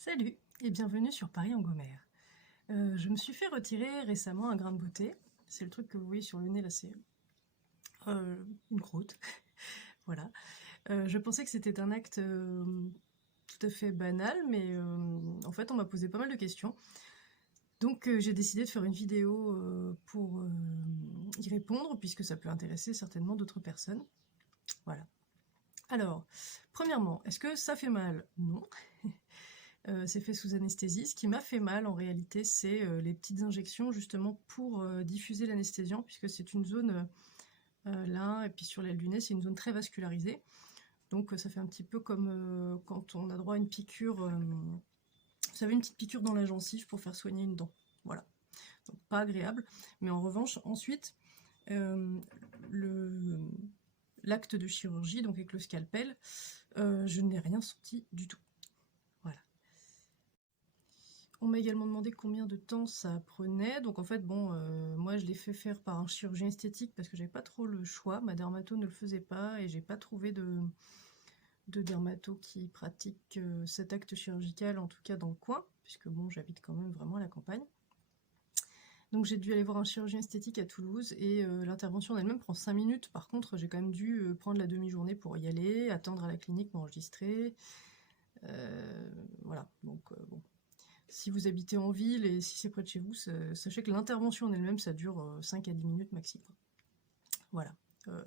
Salut et bienvenue sur Paris en Gomère. Je me suis fait retirer récemment un grain de beauté. C'est le truc que vous voyez sur le nez là, c'est une croûte. Voilà. Je pensais que c'était un acte tout à fait banal, mais en fait on m'a posé pas mal de questions. Donc j'ai décidé de faire une vidéo pour y répondre, puisque ça peut intéresser certainement d'autres personnes. Voilà. Alors, premièrement, est-ce que ça fait mal? Non. C'est fait sous anesthésie. Ce qui m'a fait mal en réalité, c'est les petites injections justement pour diffuser l'anesthésiant, puisque c'est une zone là, et puis sur l'aile du nez, c'est une zone très vascularisée. Donc ça fait un petit peu comme quand on a droit à une piqûre, vous savez, une petite piqûre dans la gencive pour faire soigner une dent. Voilà. Donc pas agréable. Mais en revanche, ensuite, euh, l'acte de chirurgie, donc avec le scalpel, je n'ai rien senti du tout. Voilà. On m'a également demandé combien de temps ça prenait. Donc en fait, bon, moi je l'ai fait faire par un chirurgien esthétique parce que j'avais pas trop le choix. Ma dermato ne le faisait pas et j'ai pas trouvé de dermato qui pratique cet acte chirurgical, en tout cas dans le coin, puisque bon, j'habite quand même vraiment à la campagne. Donc j'ai dû aller voir un chirurgien esthétique à Toulouse et l'intervention en elle-même prend 5 minutes. Par contre, j'ai quand même dû prendre la demi-journée pour y aller, attendre à la clinique, m'enregistrer. Voilà, donc bon. Si vous habitez en ville et si c'est près de chez vous, sachez que l'intervention en elle-même, ça dure 5 à 10 minutes maxi. Voilà, euh,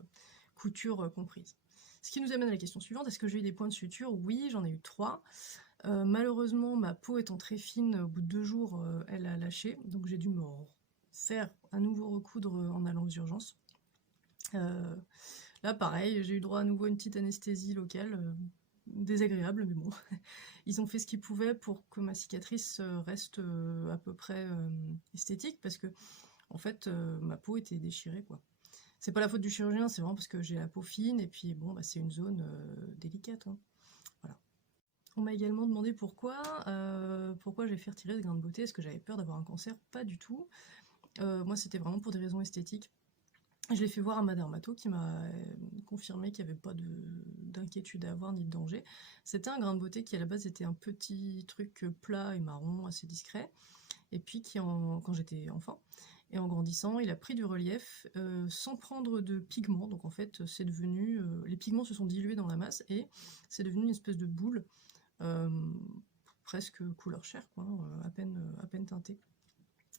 couture comprise. Ce qui nous amène à la question suivante, est-ce que j'ai eu des points de suture? Oui, j'en ai eu 3. Malheureusement, ma peau étant très fine, au bout de 2 jours, elle a lâché, donc j'ai dû me faire à nouveau recoudre en allant aux urgences. Euh, Là, pareil, j'ai eu droit à nouveau à une petite anesthésie locale, désagréable, mais bon. Ils ont fait ce qu'ils pouvaient pour que ma cicatrice reste à peu près esthétique, parce que, en fait, ma peau était déchirée, quoi. C'est pas la faute du chirurgien, c'est vraiment parce que j'ai la peau fine, et puis bon, bah, c'est une zone délicate, hein. Voilà. On m'a également demandé pourquoi j'ai fait retirer ce grain de beauté. Est-ce que j'avais peur d'avoir un cancer? Pas du tout. Moi, c'était vraiment pour des raisons esthétiques. Je l'ai fait voir à ma dermato qui m'a confirmé qu'il n'y avait pas d'inquiétude à avoir ni de danger. C'était un grain de beauté qui à la base était un petit truc plat et marron, assez discret, et puis quand j'étais enfant, et en grandissant, il a pris du relief sans prendre de pigments. Donc en fait, c'est devenu, les pigments se sont dilués dans la masse et c'est devenu une espèce de boule euh, presque couleur chair, quoi, à peine teintée.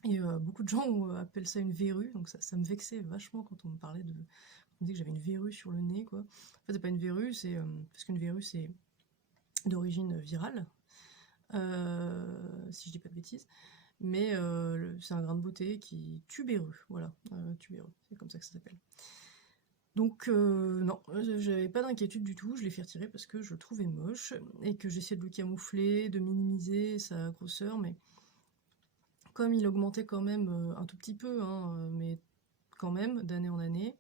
Et beaucoup de gens appellent ça une verrue, donc ça me vexait vachement quand on me parlait de. On me disait que j'avais une verrue sur le nez, quoi. En fait, c'est pas une verrue, c'est. Parce qu'une verrue, c'est d'origine virale, si je dis pas de bêtises. Mais c'est un grain de beauté qui. Tubéreux, voilà. Tubéreux, c'est comme ça que ça s'appelle. Donc, non, j'avais pas d'inquiétude du tout, je l'ai fait retirer parce que je le trouvais moche et que j'essayais de le camoufler, de minimiser sa grosseur, mais comme il augmentait quand même un tout petit peu, hein, mais quand même, d'année en année,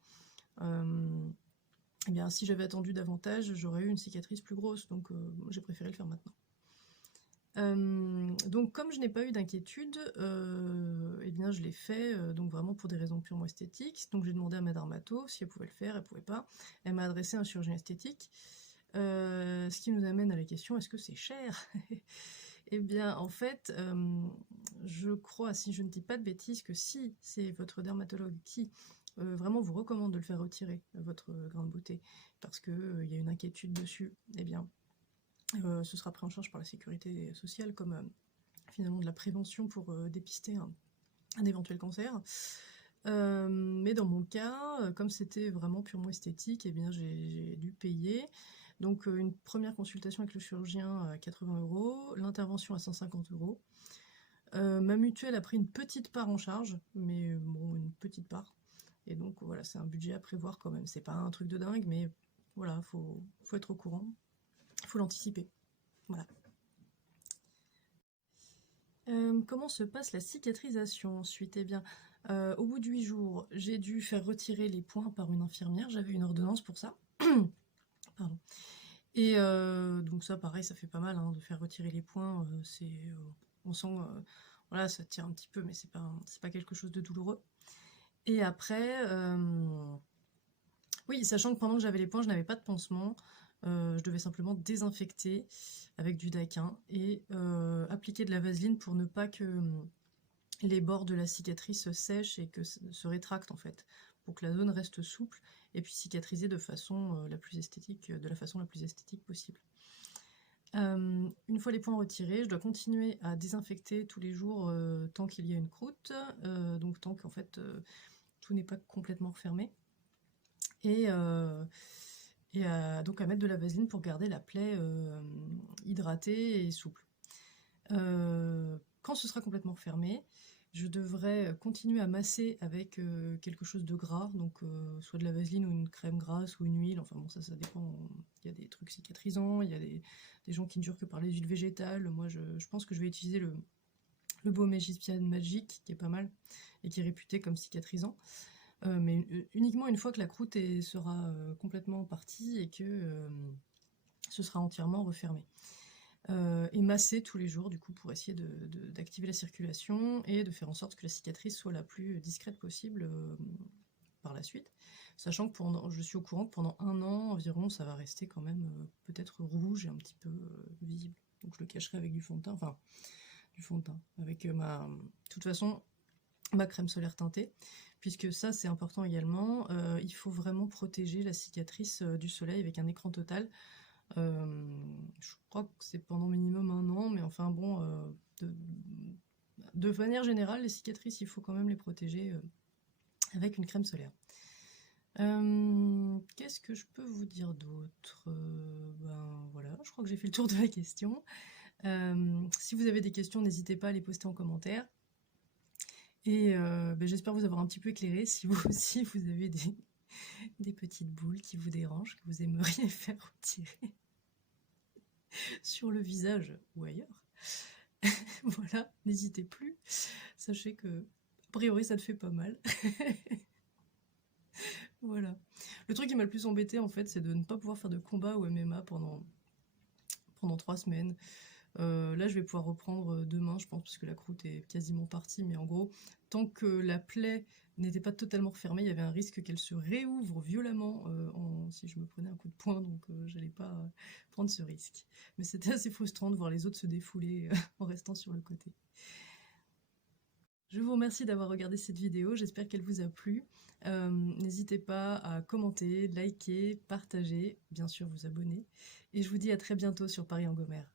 eh bien, si j'avais attendu davantage, j'aurais eu une cicatrice plus grosse, donc j'ai préféré le faire maintenant. Donc, comme je n'ai pas eu d'inquiétude, eh bien, je l'ai fait donc vraiment pour des raisons purement esthétiques. Donc, j'ai demandé à ma dermato si elle pouvait le faire, elle pouvait pas. Elle m'a adressé un chirurgien esthétique. Ce qui nous amène à la question, est-ce que c'est cher? Eh bien, en fait, je crois, si je ne dis pas de bêtises, que si c'est votre dermatologue qui vraiment vous recommande de le faire retirer, votre grain de beauté, parce qu'il y a une inquiétude dessus, eh bien, ce sera pris en charge par la sécurité sociale comme finalement de la prévention pour dépister un éventuel cancer. Mais dans mon cas, comme c'était vraiment purement esthétique, eh bien j'ai dû payer. Donc une première consultation avec le chirurgien à 80 €, l'intervention à 150 €. Ma mutuelle a pris une petite part en charge, mais bon, une petite part. Et donc voilà, c'est un budget à prévoir quand même. C'est pas un truc de dingue, mais voilà, faut être au courant, faut l'anticiper. Voilà. Comment se passe la cicatrisation ensuite? Eh bien, au bout de 8 jours, j'ai dû faire retirer les points par une infirmière. J'avais une ordonnance pour ça. Pardon. Et donc ça, pareil, ça fait pas mal hein, de faire retirer les points. On sent, voilà, ça tire un petit peu, mais c'est pas quelque chose de douloureux. Et après, oui, sachant que pendant que j'avais les points, je n'avais pas de pansement. Je devais simplement désinfecter avec du daquin et appliquer de la vaseline pour ne pas que les bords de la cicatrice sèchent et que se rétractent en fait, pour que la zone reste souple et puis cicatriser de façon la plus esthétique, de la façon la plus esthétique possible. Une fois les points retirés, je dois continuer à désinfecter tous les jours tant qu'il y a une croûte, donc tant qu'en fait tout n'est pas complètement refermé. Et donc à mettre de la vaseline pour garder la plaie hydratée et souple. Quand ce sera complètement refermé, je devrais continuer à masser avec quelque chose de gras, donc soit de la vaseline ou une crème grasse ou une huile, enfin bon ça dépend, il y a des trucs cicatrisants, il y a des gens qui ne durent que par les huiles végétales. Moi je pense que je vais utiliser le baume Egyptian Magic qui est pas mal et qui est réputé comme cicatrisant. Mais uniquement une fois que la croûte sera complètement partie et que ce sera entièrement refermé. Et masser tous les jours du coup pour essayer d'activer la circulation et de faire en sorte que la cicatrice soit la plus discrète possible par la suite. Sachant que je suis au courant que pendant 1 an environ ça va rester quand même peut-être rouge et un petit peu visible. Donc je le cacherai avec du fond de teint, enfin du fond de teint, avec de toute façon ma crème solaire teintée, puisque ça c'est important également, il faut vraiment protéger la cicatrice du soleil avec un écran total. Je crois que c'est pendant minimum 1 an, mais enfin bon, de manière générale, les cicatrices, il faut quand même les protéger avec une crème solaire. Qu'est-ce que je peux vous dire d'autre? Ben voilà, je crois que j'ai fait le tour de la question. Si vous avez des questions, n'hésitez pas à les poster en commentaire. Et ben, j'espère vous avoir un petit peu éclairé. Si vous aussi vous avez des petites boules qui vous dérangent, que vous aimeriez faire retirer sur le visage ou ailleurs, voilà, n'hésitez plus. Sachez que, a priori, ça ne fait pas mal. Voilà. Le truc qui m'a le plus embêté, en fait, c'est de ne pas pouvoir faire de combat au MMA pendant 3 semaines. Là, je vais pouvoir reprendre demain, je pense, parce que la croûte est quasiment partie. Mais en gros, tant que la plaie n'était pas totalement refermée, il y avait un risque qu'elle se réouvre violemment si je me prenais un coup de poing, donc j'allais pas prendre ce risque. Mais c'était assez frustrant de voir les autres se défouler en restant sur le côté. Je vous remercie d'avoir regardé cette vidéo, j'espère qu'elle vous a plu. N'hésitez pas à commenter, liker, partager, bien sûr vous abonner. Et je vous dis à très bientôt sur Paris-Angomère.